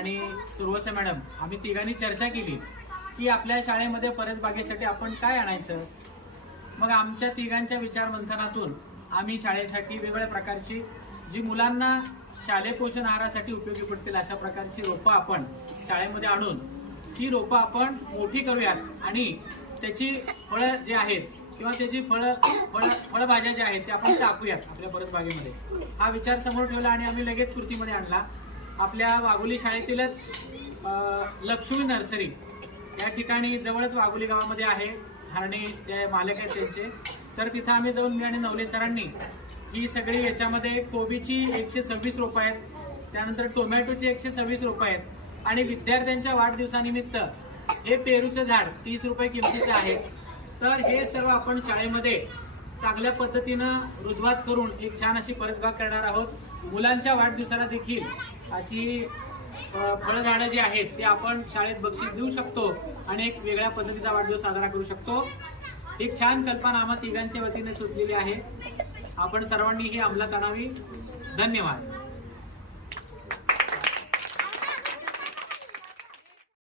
आणि सुरवसे मॅडम आम्ही तिघांनी चर्चा केली की आपल्या शाळेमध्ये परसबागेसाठी आपण काय आणायचं। मग आमच्या तिघांच्या विचार मंथनातून आम्ही शाळेसाठी वेगवेगळ्या प्रकारची जी मुलांना शालेय पोषण आहारासाठी उपयोगी पडतील अशा प्रकारची रोपं आपण शाळेमध्ये आणून ती रोपं आपण मोठी करूयात आणि त्याची फळं जे आहेत किंवा त्याची फळभाज्या ज्या आहेत ते आपण टाकूयात आपल्या परसबागेमध्ये। हा विचार समोर ठेवला आणि आम्ही लगेच कृतीमध्ये आणला। आपल्या वाघोली शाळेतीलच लक्ष्मी नर्सरी या ठिकाणी जवळच वाघोली गावामध्ये आहे, हरणी जे मालक आहेत त्यांचे, तर तिथं आम्ही जाऊन मी आणि नवले सरांनी ही सगळी याच्यामध्ये कोबीची 126 रोपं आहेत, त्यानंतर टोमॅटोची 126 रोपं आहेत आणि विद्यार्थ्यांच्या वाढदिवसानिमित्त हे पेरूचं झाड 30 रुपये किमतीचं आहे। तर हे सर्व आपण शाळेमध्ये चांगल्या पद्धतीनं रुजवात करून एक छान अशी परसबाग करणार आहोत। मुलांच्या वाढदिवसाला देखील अशी फळझाडं जी आहेत ते आपण शाळेत बक्षीस देऊ शकतो आणि एक वेगळ्या पद्धतीचा वाढदिवस साजरा करू शकतो। एक छान कल्पना आम्हा तिघांच्या वतीने सुचलेली आहे, आपण सर्वांनी ही अंमलात आणावी। धन्यवाद।